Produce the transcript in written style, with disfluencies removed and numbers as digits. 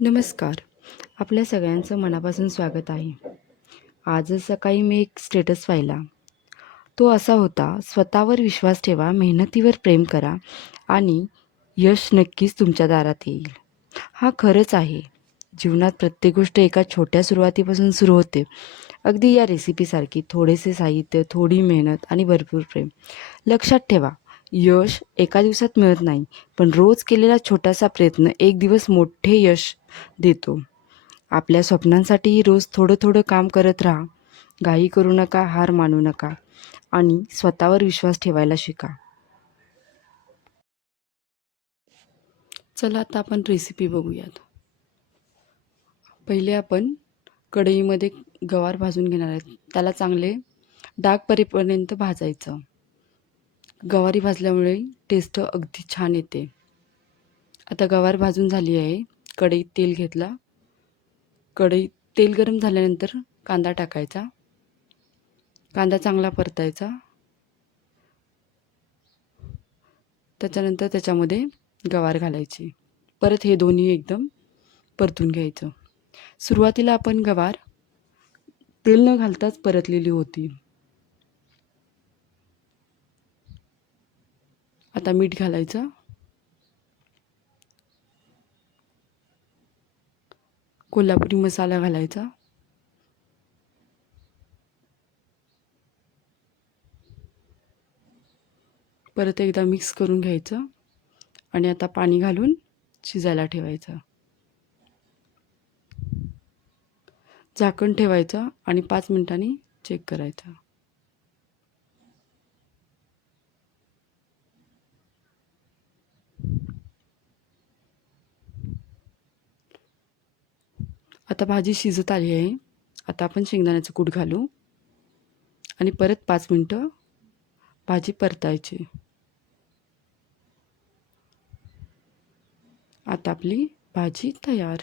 नमस्कार. आपल्या सगळ्यांचं मनापासून स्वागत आहे. आजच सकाळी मी एक स्टेटस पाहिला. तो असा होता, स्वतःवर विश्वास ठेवा, मेहनतीवर प्रेम करा आणि यश नक्कीच तुमच्या दारात येईल. हा खरंच आहे. जीवनात प्रत्येक गोष्ट एका छोट्या सुरुवातीपासून सुरू होते. अगदी या रेसिपीसारखी थोडेसे साहित्य, थोडी मेहनत आणि भरपूर प्रेम. लक्षात ठेवा, यश एका दिवसात मिळत नाही, पण रोज केलेला छोटासा प्रयत्न एक दिवस मोठे यश देतो. आपल्या स्वप्नांसाठी रोज थोडं थोडं काम करत राहा. घाई करू नका, हार मानू नका आणि स्वतःवर विश्वास ठेवायला शिका. चला आता आपण रेसिपी बघूयात. पहिले आपण कढईमध्ये गवार भाजून घेणार आहेत. त्याला चांगले डाग पडेपर्यंत भाजायचं. गवारी भाजल्यामुळे टेस्ट अगदी छान येते. आता गवार भाजून झाली आहे. कढईत तेल घेतला. कढईत तेल गरम झाल्यानंतर कांदा टाकायचा. कांदा चांगला परतायचा. त्याच्यानंतर त्याच्यामध्ये गवार घालायची. परत हे दोन्ही एकदम परतून घ्यायचं. सुरुवातीला आपण गवार तेल न घालताच परतलेली होती. आता मीठ घालायचं. कोल्हापुरी मसाला घालायचा. परत एकदा मिक्स करून घ्यायचं आणि आता पाणी घालून शिजायला ठेवायचं. झाकण ठेवायचं आणि 5 मिनिटांनी चेक करायचं. आता भाजी शिजत आली आहे. आता आपण शेंगदाण्याचं कूट घालू आणि परत 5 मिनिटं भाजी परतायची. आता आपली भाजी तयार.